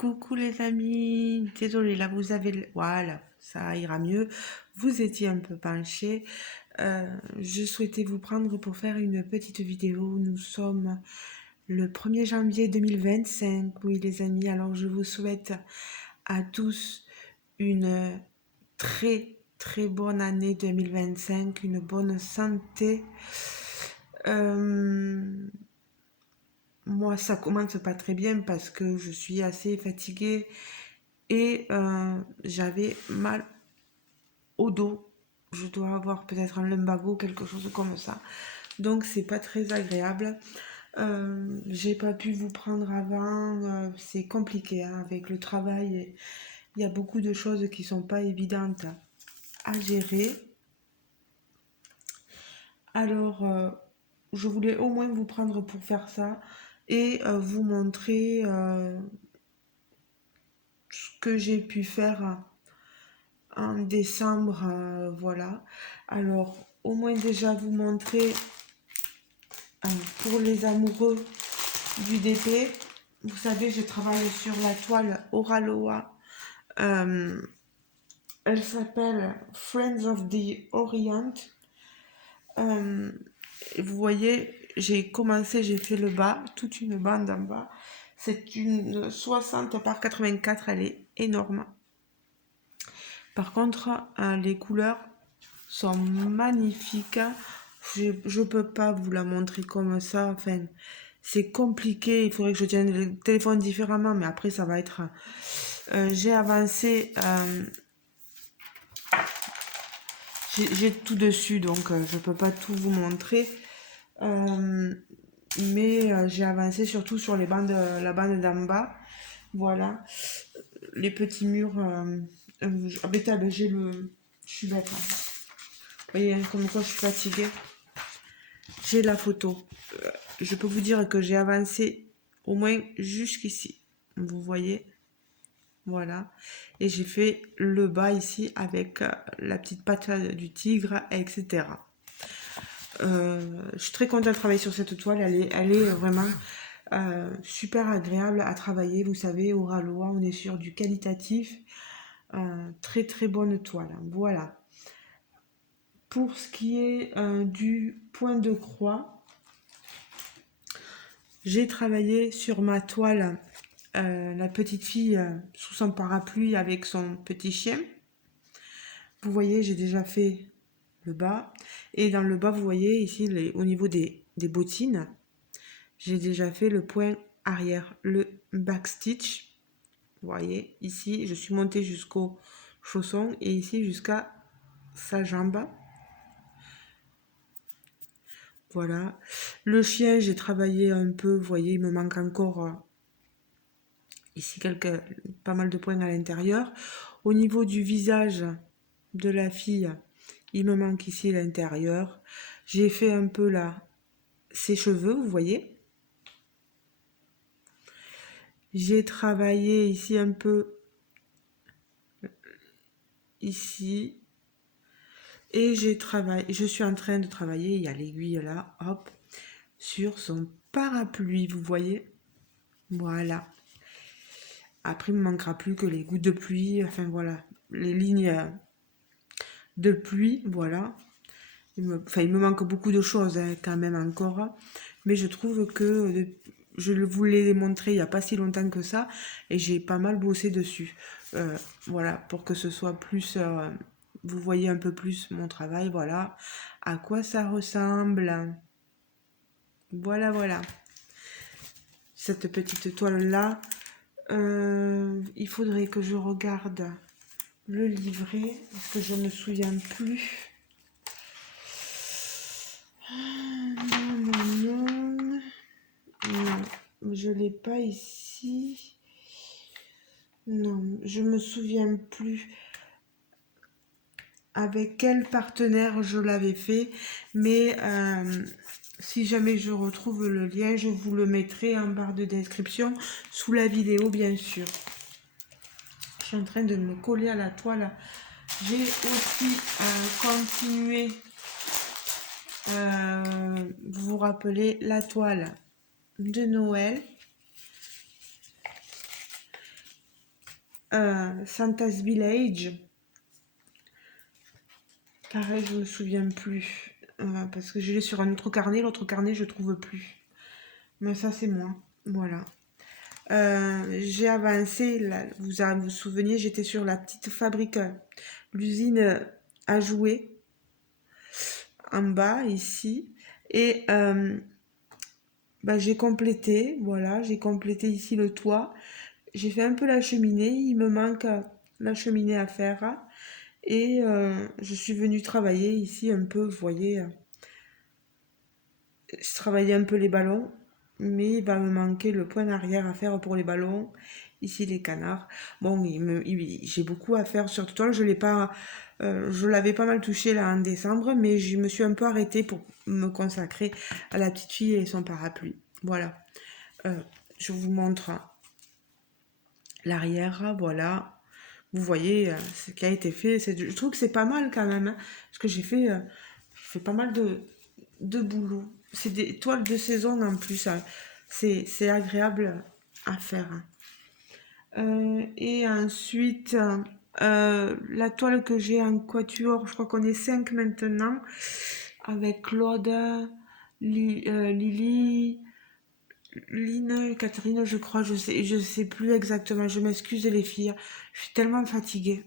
Coucou les amis, désolée là vous avez, voilà, ça ira mieux. Vous étiez un peu penché. Je souhaitais vous prendre pour faire une petite vidéo. Nous sommes le 1er janvier 2025, oui les amis. Alors je vous souhaite à tous une très très bonne année 2025, une bonne santé. Euh, Moi, ça commence pas très bien parce que je suis assez fatiguée et j'avais mal au dos. Je dois avoir peut-être un lumbago, quelque chose comme ça. Donc, c'est pas très agréable. J'ai pas pu vous prendre avant. C'est compliqué hein, avec le travail. Il y a beaucoup de choses qui sont pas évidentes à gérer. Alors, je voulais au moins vous prendre pour faire ça et vous montrer ce que j'ai pu faire en décembre, voilà. Alors, au moins déjà vous montrer pour les amoureux du DP. Vous savez, je travaille sur la toile Oraloa. Euh, Elle s'appelle Friends of the Orient. Euh, Vous voyez, j'ai commencé, j'ai fait le bas, toute une bande en bas. C'est une 60 par 84, elle est énorme. Par contre, les couleurs sont magnifiques. Je peux pas vous la montrer comme ça. Enfin, c'est compliqué. Il faudrait que je tienne le téléphone différemment, mais après, ça va être. J'ai avancé. J'ai tout dessus, donc je peux pas tout vous montrer. Euh, mais j'ai avancé surtout sur les bandes, la bande d'en bas. Voilà. Les petits murs. Ah, ben, j'ai le. Je suis bête. Hein. Vous voyez, hein, comme quoi je suis fatiguée. J'ai la photo. Je peux vous dire que j'ai avancé au moins jusqu'ici. Vous voyez, voilà. Et j'ai fait le bas ici avec la petite patte du tigre, etc. Je suis très contente de travailler sur cette toile. Elle est vraiment super agréable à travailler. Vous savez, au Ralois, on est sur du qualitatif. Très très bonne toile. Voilà. Pour ce qui est du point de croix, j'ai travaillé sur ma toile la petite fille sous son parapluie avec son petit chien. Vous voyez, j'ai déjà fait le bas. Et dans le bas, vous voyez ici, au niveau des bottines, j'ai déjà fait le point arrière, le backstitch. Vous voyez, ici, je suis montée jusqu'au chausson et ici jusqu'à sa jambe. Voilà. Le chien, j'ai travaillé un peu. Vous voyez, il me manque encore ici pas mal de points à l'intérieur. Au niveau du visage de la fille, il me manque ici l'intérieur. J'ai fait un peu là ses cheveux, vous voyez. J'ai travaillé ici un peu ici. Et je suis en train de travailler, il y a l'aiguille là, hop, sur son parapluie, vous voyez. Voilà. Après, il me manquera plus que les gouttes de pluie, enfin voilà, les lignes de pluie, voilà. Il me manque beaucoup de choses hein, quand même encore, mais je trouve que je vous l'ai montré il n'y a pas si longtemps que ça, et j'ai pas mal bossé dessus. Voilà, pour que ce soit plus... vous voyez un peu plus mon travail, voilà. À quoi ça ressemble. Voilà, voilà. Cette petite toile-là, il faudrait que je regarde le livret, parce que je ne me souviens plus. Non, non, non, je l'ai pas ici. Non, je me souviens plus avec quel partenaire je l'avais fait, mais si jamais je retrouve le lien, je vous le mettrai en barre de description sous la vidéo, bien sûr. Je suis en train de me coller à la toile. J'ai aussi continué, vous vous rappelez, la toile de Noël. Santa's Village. Pareil, je me souviens plus. Parce que je l'ai sur un autre carnet. L'autre carnet, je trouve plus. Mais ça, c'est moi. Voilà. J'ai avancé. Là, vous souvenez, j'étais sur la petite fabrique, l'usine à jouets, en bas, ici. Et bah, j'ai complété. Voilà, j'ai complété ici le toit. J'ai fait un peu la cheminée. Il me manque la cheminée à faire. Et je suis venue travailler ici un peu, vous voyez, je travaillais un peu les ballons, mais il va me manquer le point arrière à faire pour les ballons. Ici les canards. Bon, j'ai beaucoup à faire sur toile. Je l'ai pas, je l'avais pas mal touché là en décembre, mais je me suis un peu arrêtée pour me consacrer à la petite fille et son parapluie. Voilà. Je vous montre l'arrière, voilà. Vous voyez ce qui a été fait. Je trouve que c'est pas mal quand même, hein, parce que j'ai fait pas mal de boulot. C'est des toiles de saison en plus, hein. C'est agréable à faire, hein. Et ensuite, la toile que j'ai en quatuor, je crois qu'on est 5 maintenant, avec Claude, Lily, Lina, Catherine, je crois, je sais plus exactement. Je m'excuse les filles, je suis tellement fatiguée.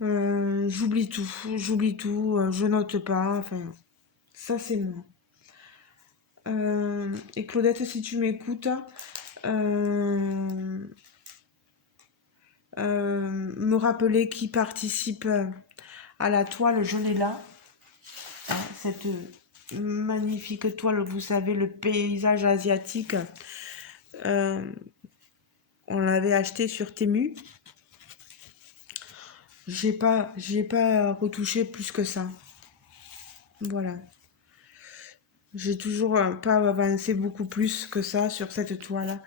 J'oublie tout, je note pas, enfin, ça c'est moi. Et Claudette, si tu m'écoutes, euh, me rappeler qui participe à la toile, je l'ai là. Cette magnifique toile, vous savez, le paysage asiatique. Euh, on l'avait acheté sur Temu. J'ai pas retouché plus que ça. Voilà. J'ai toujours pas avancé beaucoup plus que ça sur cette toile.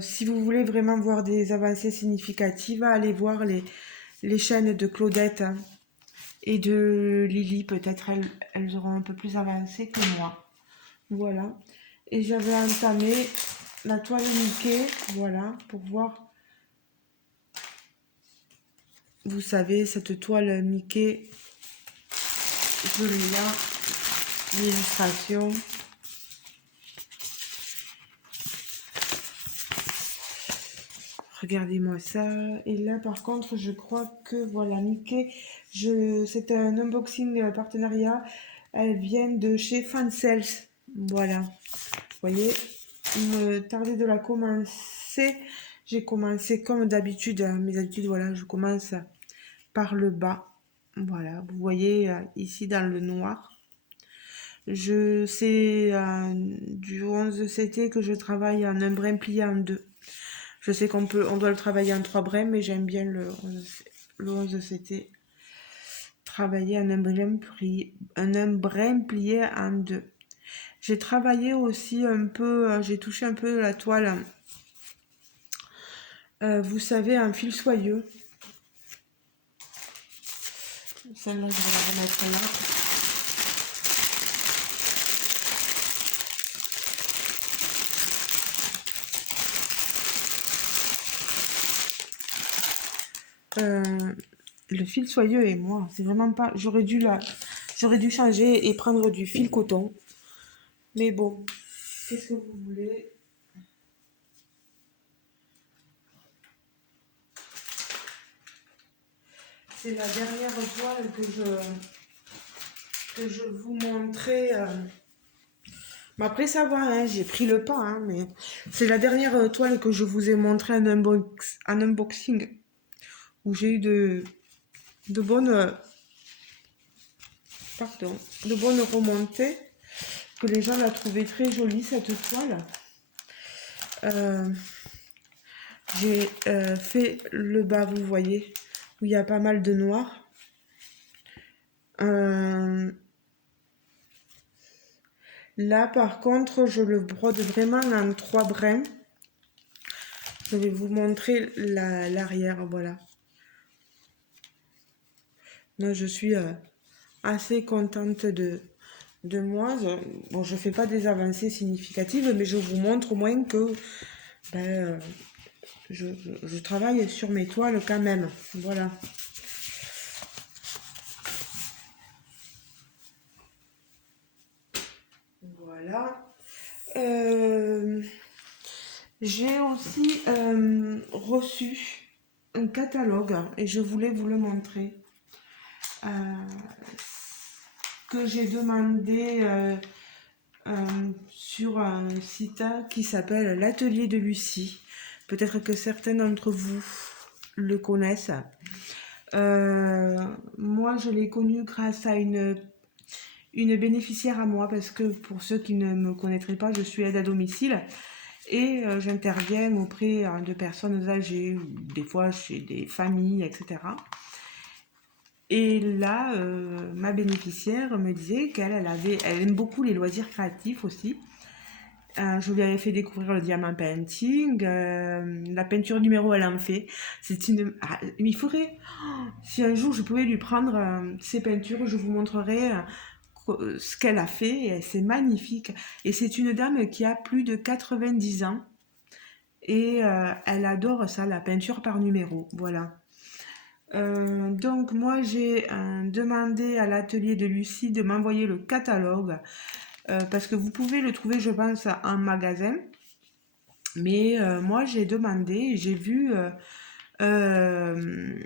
Si vous voulez vraiment voir des avancées significatives, allez voir les chaînes de Claudette, hein, et de Lily. Peut-être elles auront un peu plus avancé que moi. Voilà. Et j'avais entamé la toile Mickey, voilà, pour voir. Vous savez, cette toile Mickey, je l'ai là, l'illustration. Regardez-moi ça. Et là, par contre, je crois que voilà, Mickey, c'est un unboxing partenariat. Elles viennent de chez Fancels. Voilà. Vous voyez, il me tardait de la commencer. J'ai commencé comme d'habitude, hein, mes habitudes, voilà, je commence par le bas. Voilà, vous voyez ici dans le noir. C'est du 11 CT que je travaille en un brin plié en deux. Je sais on doit le travailler en 3 brins, mais j'aime bien le 11 CT. Travailler en un brin plié en deux. J'ai travaillé aussi un peu, j'ai touché un peu la toile, vous savez, un fil soyeux. Celle-là, je vais la remettre là. Le fil soyeux et moi, c'est vraiment pas. J'aurais dû changer et prendre du fil coton. Mais bon, qu'est-ce que vous voulez? C'est la dernière toile que je vous montrais. Mais après, ça va, hein, j'ai pris le pas, hein, mais c'est la dernière toile que je vous ai montré en unboxing, où j'ai eu de bonnes, de bonnes remontées, que les gens la trouvaient très jolie, cette toile. Euh, j'ai fait le bas, vous voyez, où il y a pas mal de noir. Là, par contre, je le brode vraiment en 3 brins. Je vais vous montrer l'arrière, voilà. Moi, je suis assez contente de moi. Bon, je fais pas des avancées significatives, mais je vous montre au moins que ben, je travaille sur mes toiles quand même. Voilà. Voilà. J'ai aussi reçu un catalogue et je voulais vous le montrer. Euh, que j'ai demandé sur un site qui s'appelle l'Atelier de Lucie. Peut-être que certains d'entre vous le connaissent. Moi, je l'ai connu grâce à une bénéficiaire à moi, parce que pour ceux qui ne me connaîtraient pas, je suis aide à domicile et j'interviens auprès de personnes âgées, ou des fois chez des familles, etc. Et là, ma bénéficiaire me disait elle aime beaucoup les loisirs créatifs aussi. Je lui avais fait découvrir le diamant painting, la peinture numéro, elle en fait. Il faudrait, si un jour je pouvais lui prendre ses peintures, je vous montrerai ce qu'elle a fait. Et c'est magnifique. Et c'est une dame qui a plus de 90 ans. Et elle adore ça, la peinture par numéro. Voilà. Donc moi j'ai demandé à l'atelier de Lucie de m'envoyer le catalogue parce que vous pouvez le trouver, je pense, en magasin. Mais moi j'ai demandé, j'ai vu euh,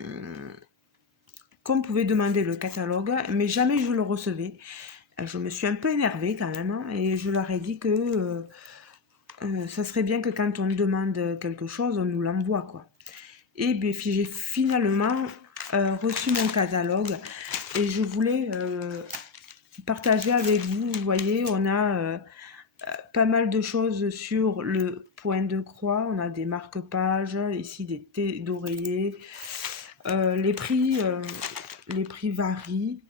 qu'on pouvait demander le catalogue, mais jamais je le recevais. Je me suis un peu énervée quand même, hein, et je leur ai dit que ça serait bien que quand on demande quelque chose, on nous l'envoie, quoi. Et bien, j'ai finalement reçu mon catalogue et je voulais partager avec vous. Vous voyez, on a pas mal de choses sur le point de croix. On a des marque-pages, ici des thés d'oreiller. Les prix varient.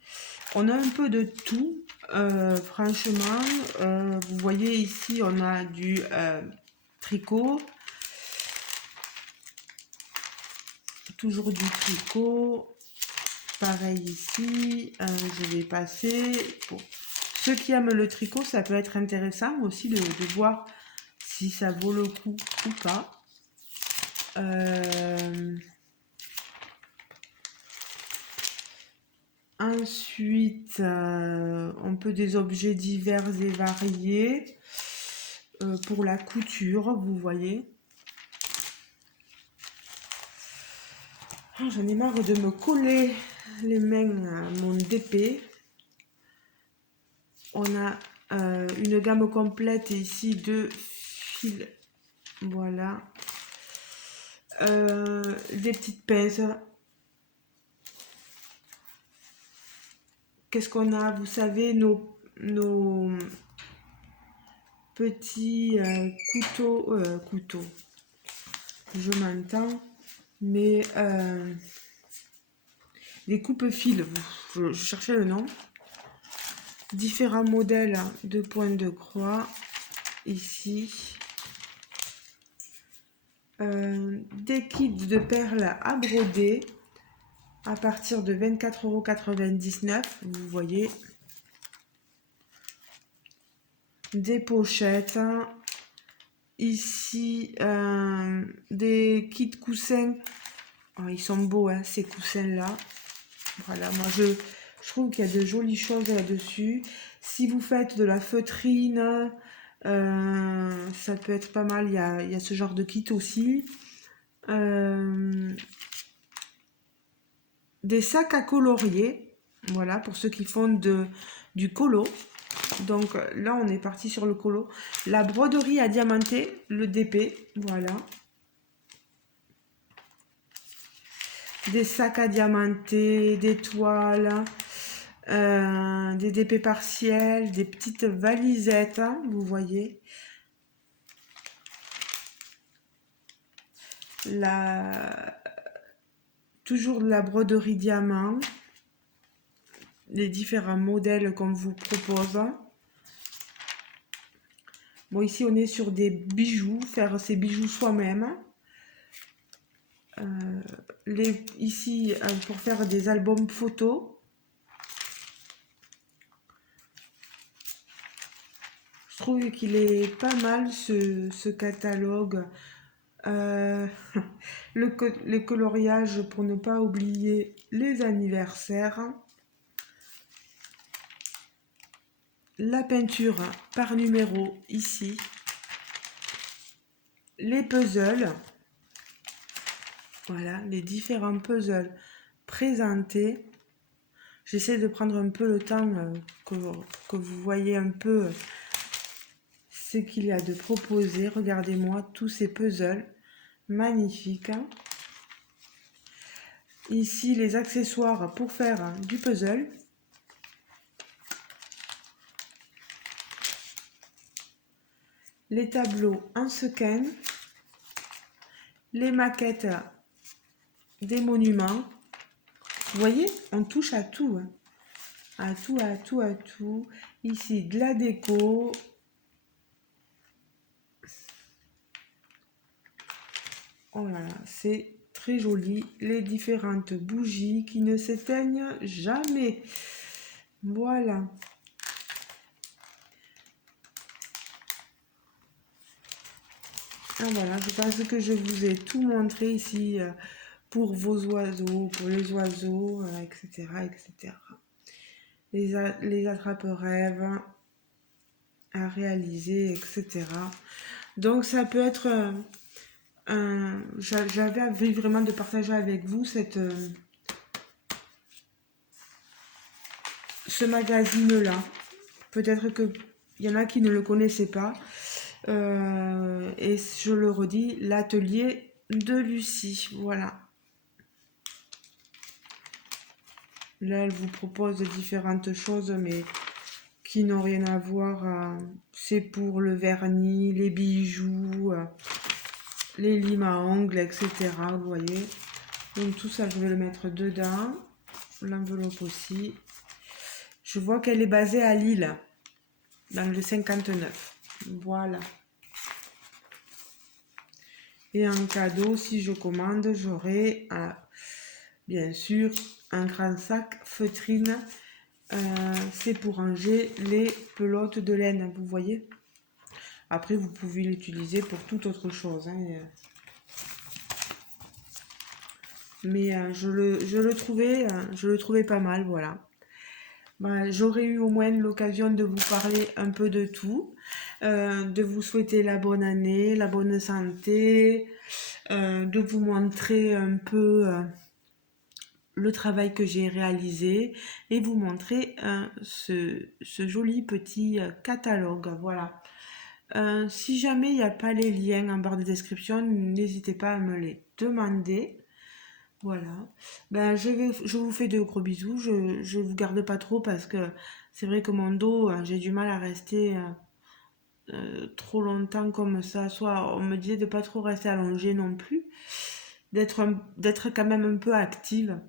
On a un peu de tout. Franchement, vous voyez ici, on a du tricot. Toujours du tricot. Pareil ici, je vais passer. Pour ceux qui aiment le tricot, ça peut être intéressant aussi de voir si ça vaut le coup ou pas. Ensuite, on peut des objets divers et variés pour la couture, vous voyez. Oh, j'en ai marre de me coller les mains à mon DP. On a une gamme complète ici de fils. Voilà. Des petites pinces. Qu'est-ce qu'on a? Vous savez, nos petits couteaux. Je m'entends. Mais des coupe-fils. Je cherchais le nom. Différents modèles de points de croix. Ici. Des kits de perles à broder à partir de 24,99 €. Vous voyez. Des pochettes. Ici, des kits coussins. Oh, ils sont beaux, hein, ces coussins-là. Voilà, moi je trouve qu'il y a de jolies choses là-dessus. Si vous faites de la feutrine, ça peut être pas mal. Il y a ce genre de kit aussi. Des sacs à colorier. Voilà, pour ceux qui font du colo. Donc là, on est parti sur le colo. La broderie à diamanter, le DP. Voilà. Des sacs à diamanter, des toiles, des DP partiels, des petites valisettes, hein, vous voyez. Toujours de la broderie diamant, les différents modèles qu'on vous propose. Bon, ici on est sur des bijoux, faire ses bijoux soi-même. Ici, pour faire des albums photos. Je trouve qu'il est pas mal ce catalogue. Euh, les coloriages pour ne pas oublier les anniversaires. La peinture par numéro ici. Les puzzles. Voilà, les différents puzzles présentés. J'essaie de prendre un peu le temps que vous voyez un peu ce qu'il y a de proposé. Regardez-moi tous ces puzzles magnifiques. Ici, les accessoires pour faire du puzzle. Les tableaux en sequin. Les maquettes des monuments. Vous voyez, on touche à tout. Hein. À tout, à tout, à tout. Ici, de la déco. Oh là là, c'est très joli. Les différentes bougies qui ne s'éteignent jamais. Voilà. Ah, voilà, je pense que je vous ai tout montré ici pour vos oiseaux, pour les oiseaux, etc., etc. Les attrape-rêves à réaliser, etc. Donc ça peut être j'avais envie vraiment de partager avec vous ce magazine-là. Peut-être qu'il y en a qui ne le connaissaient pas. Et je le redis, l'atelier de Lucie. Voilà. Là, elle vous propose différentes choses, mais qui n'ont rien à voir. C'est pour le vernis, les bijoux, les limes à ongles, etc. Vous voyez. Donc tout ça, je vais le mettre dedans. L'enveloppe aussi. Je vois qu'elle est basée à Lille, dans le 59. Voilà. Et en cadeau, si je commande, j'aurai bien sûr un grand sac feutrine. C'est pour ranger les pelotes de laine, vous voyez. Après, vous pouvez l'utiliser pour toute autre chose. Hein. Mais je le trouvais pas mal, voilà. Ben, j'aurais eu au moins l'occasion de vous parler un peu de tout, de vous souhaiter la bonne année, la bonne santé, de vous montrer un peu le travail que j'ai réalisé et vous montrer ce joli petit catalogue. Voilà. Si jamais il n'y a pas les liens en barre de description, n'hésitez pas à me les demander. Voilà. Ben, je vous fais de gros bisous. Je vous garde pas trop parce que c'est vrai que mon dos, j'ai du mal à rester trop longtemps comme ça. Soit on me disait de pas trop rester allongé non plus, d'être quand même un peu active.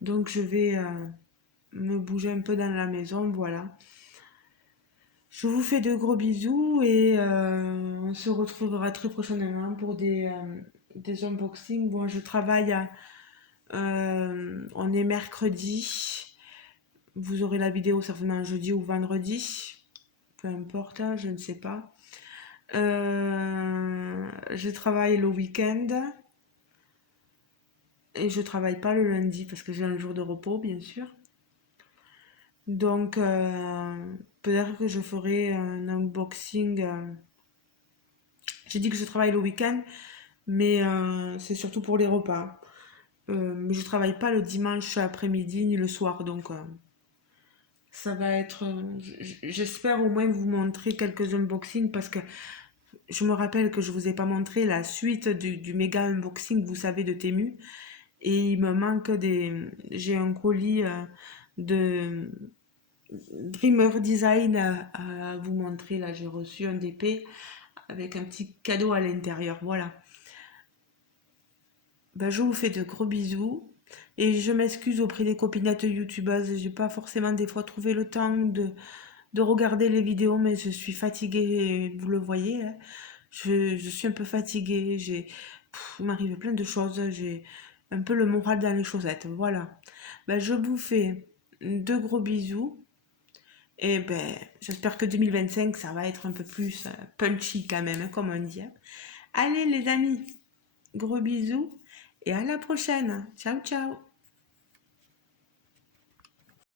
Donc je vais me bouger un peu dans la maison. Voilà. Je vous fais de gros bisous et on se retrouvera très prochainement pour des unboxings. Bon, je travaille on est mercredi. Vous aurez la vidéo certainement jeudi ou vendredi. Peu importe, je ne sais pas. Je travaille le week-end. Et je travaille pas le lundi parce que j'ai un jour de repos, bien sûr. Donc, peut-être que je ferai un unboxing. J'ai dit que je travaille le week-end, mais c'est surtout pour les repas. Mais je travaille pas le dimanche après-midi ni le soir, donc ça va être. J'espère au moins vous montrer quelques unboxings parce que je me rappelle que je vous ai pas montré la suite du méga unboxing, vous savez, de Temu. Et il me manque j'ai un colis de Dreamer Design à vous montrer. Là, j'ai reçu un DP avec un petit cadeau à l'intérieur. Voilà. Ben, je vous fais de gros bisous. Et je m'excuse auprès des copinettes youtubeuses. J'ai pas forcément des fois trouvé le temps de regarder les vidéos, mais je suis fatiguée, vous le voyez. Hein. Je suis un peu fatiguée. Il m'arrive plein de choses. J'ai un peu le moral dans les chaussettes. Voilà. Ben, je vous fais de gros bisous. Et ben, j'espère que 2025, ça va être un peu plus punchy quand même, hein, comme on dit. Hein. Allez les amis, Gros bisous et à la prochaine. Ciao, ciao.